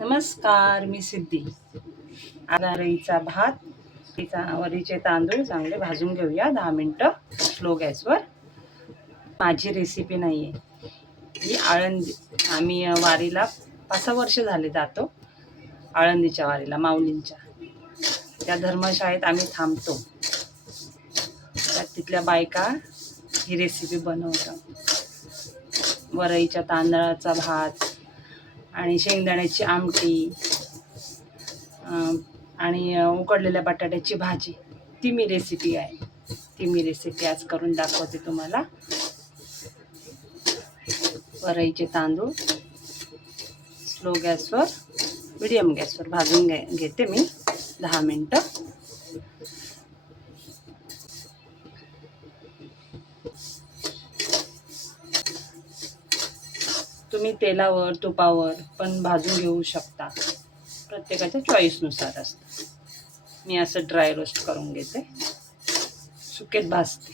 नमस्कार, मी सिद्धी. आता रईचा भात, वरीचे तांदूळ चांगले भाजून घेऊया 10 मिनटं स्लो गॅसवर. माझी रेसिपी नाही आहे ही. आम्ही वारीला 5 वर्ष झाले जातो. आळंदीच्या वारीला, माऊलींच्या त्या धर्मशाळेत आम्ही थांबतो. त्यात तिथल्या बायका ही रेसिपी बनवतात. वरईच्या तांदळाचा भात आणि शेंगदाण्याची आमटी आणि उकडलेल्या बटाट्याची भाजी. ती मी रेसिपी आज करून दाखवते तुम्हाला. वरईचे तांदूळ स्लो गॅसवर, मीडियम गॅसवर भाजून घेते मी 10 मिनटं. तुम्ही तेलावर तुपावर पण भाजून घेऊ शकता, प्रत्येकाच्या चॉईसनुसार असतं. मी असं ड्राय रोस्ट करून घेते, सुकेत भाजते.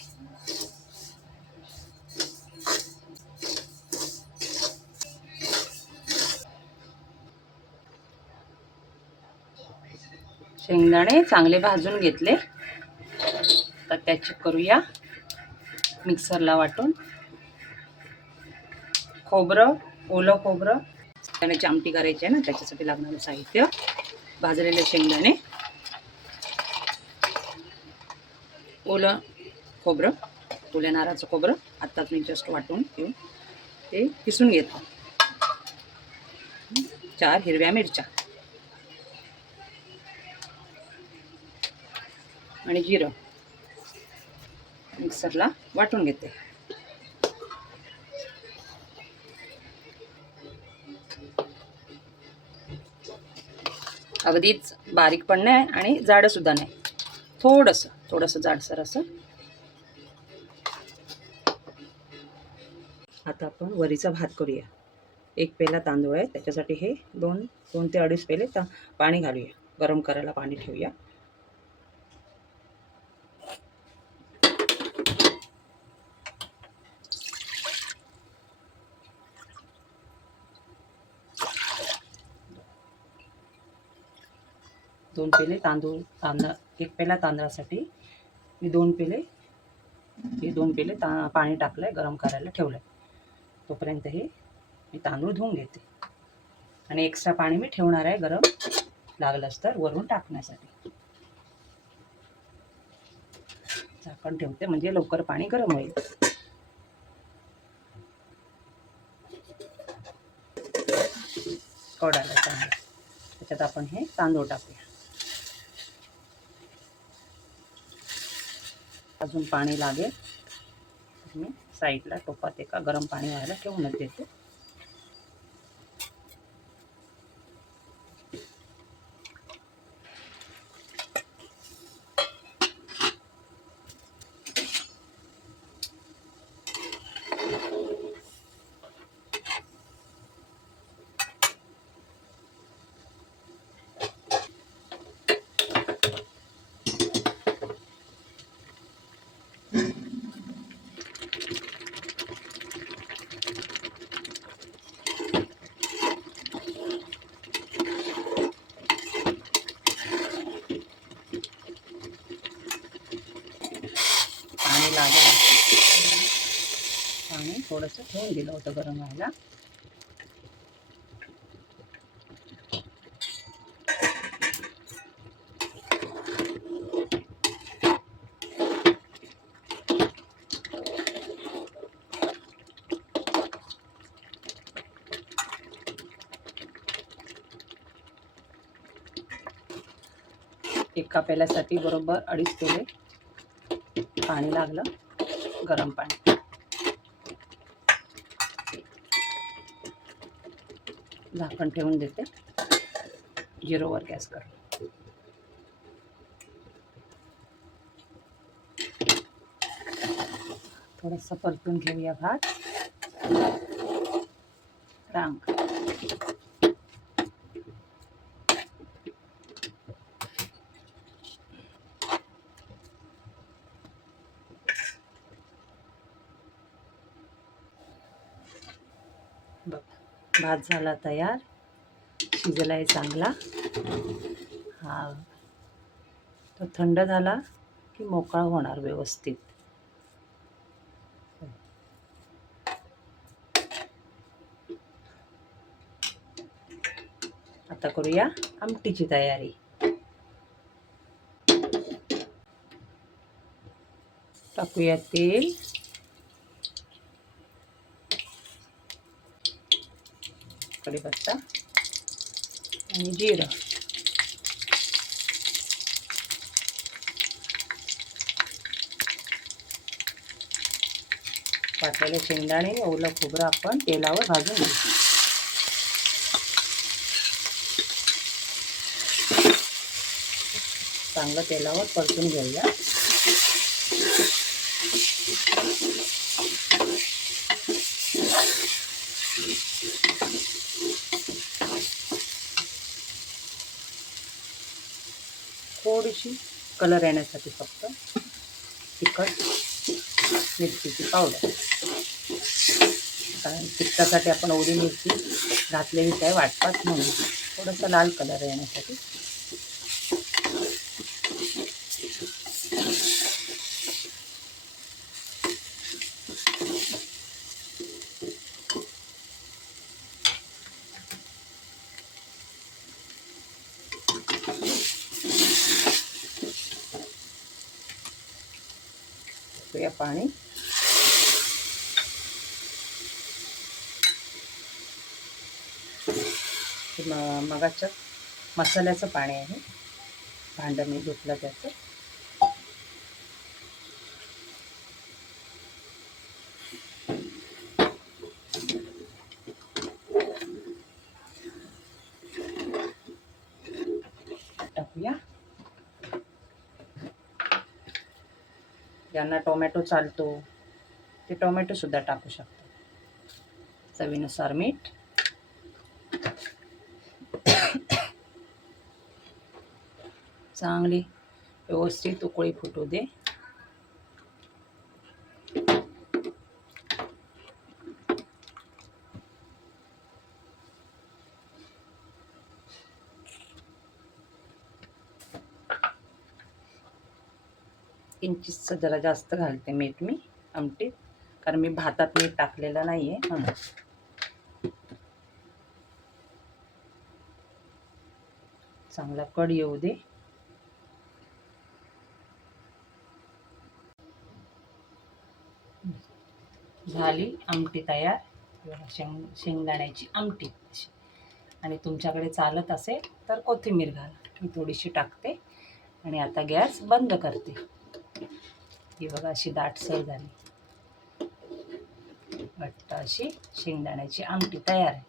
शेंगदाणे चांगले भाजून घेतले, तर त्याची करूया मिक्सरला वाटून. खोबरं, ओलं खोबरं, शेंगदाण्याची आमटी करायची आहे ना, त्याच्यासाठी लागणारं साहित्य: भाजलेले शेंगदाणे, ओलं खोबरं, ओल्या नारळाचं खोबरं आत्ताच मी जस्ट वाटून घेऊन ते किसून घेतो. 4 हिरव्या मिरच्या आणि जिरं मिक्सरला वाटून घेते. अगदीच बारीक पण नाही आणि जाडसुद्धा नाही, थोडंसं जाडसर असं. आता आपण वरीचा भात करूया. 1 पेला तांदूळ आहे, त्याच्यासाठी हे 2 ते 2.5 पेले पाणी घालूया. गरम करायला पाणी ठेवूया. दोन पेले तांदूळ 1 पेला तांदळासाठी मी 2 पेले पाणी टाकलंय, गरम करायला ठेवलंय. तोपर्यंत हे मी तांदूळ धुवून घेते आणि एक्स्ट्रा पाणी मी ठेवणार आहे गरम लागलंच तर वरून टाकण्यासाठी. झाकण ठेवते म्हणजे लवकर पाणी गरम होईल. कढायला चांगलं, त्याच्यात आपण हे तांदूळ टाकूया. अजून पाणी लागेल, मी साईडला टोपात एका गरम पाणी व्हायला ठेवूनच देते. पाणी थोडंसं ठेवून दिलं होतं गरम व्हायला. एका पेल्यासाठी बरोबर 2.5 पेले पाणी लागलं, गरम पाणी. झाकण ठेवून देते, 0वर गॅस कर. थोडंसं परतून घेऊया भात. रांग बघ, भात झाला तयार. शिजला आहे चांगला. हा तो थंड झाला की मोकळा होणार व्यवस्थित. आता करूया आमटीची तयारी. टाकूया तेल, कढीपत्ता आणि जिरं. वाटलेले शेंगदाणे, ओलं खोबरं आपण तेलावर भाजून घेऊ. चांगलं तेलावर परतून घेऊया. थोडीशी कलर येण्यासाठी फक्त तिखट, मिरचीची पावडर. कारण तिखटासाठी आपण ओली मिरची घातलेली आहे वाटपात, म्हणून थोडंसं लाल कलर येण्यासाठी. पाणी, मगाच्या मसाल्याचं पाणी आहे, भांडं मी धुतलं त्याचं. टाकूया. ज्यांना टोमॅटो चालतो ते टोमॅटो सुद्धा टाकू शकतो. चवीनुसार मीठ. चांगली व्यवस्थित उकळी फुटू दे. किंचितचं जरा जास्त घालते मीठ मी आमटीत, कारण मी भातात मीठ टाकलेलं नाही आहे म्हणून. चांगला कड येऊ दे. झाली आमटी तयार. शेंगदाण्याची आमटी. आणि तुमच्याकडे चालत असेल तर कोथिंबीर घाला, मी थोडीशी टाकते. आणि आता गॅस बंद करते. ही बघा अशी दाटसर झाली, घट्ट अशी शेंगदाण्याची आमटी तयार आहे.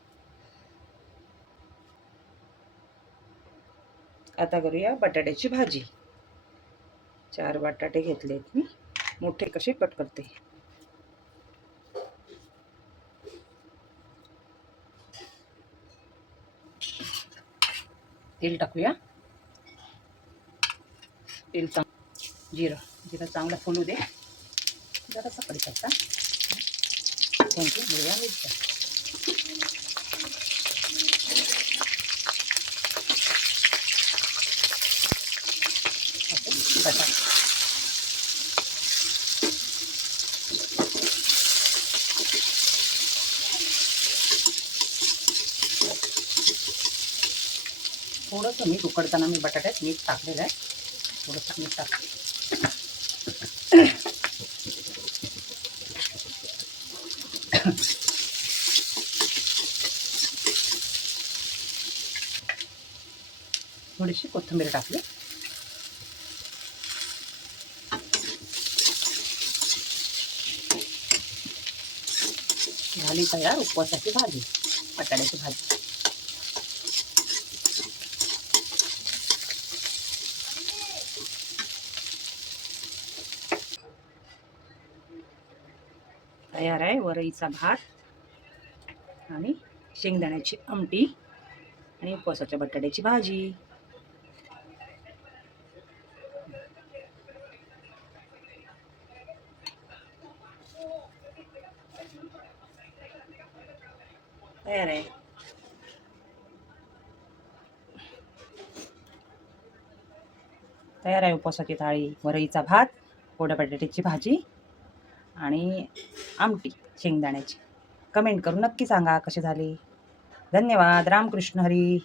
आता करूया बटाट्याची भाजी. 4 बटाटे घेतलेत मी, मोठे कसे कट करते. तेल टाकूया. तेल जिरं चांगलं फुलू दे. जरासा कढीपत्ता, कोणती हिरव्या मिरच्या. बटाटा थोडंसं मीठ, उकडताना मी बटाट्यात मीठ टाकलेलं आहे. थोडंसं मीठ टाक. थोडीशी कोथिंबीर टाकली. झाली तयार उपवासाची भाजी, बटाट्याची भाजी. तयार आहे वरईचा भात आणि शेंगदाण्याची आमटी आणि उपवासाच्या बटाट्याची भाजी. तयार आहे. तयार आहे उपवासाची थाळी. वरईचा भात, कोरड्या बटाट्याची भाजी आणि आमटी शेंगदाण्याची. कमेंट करून नक्की सांगा कशी झाली. धन्यवाद. रामकृष्ण हरी.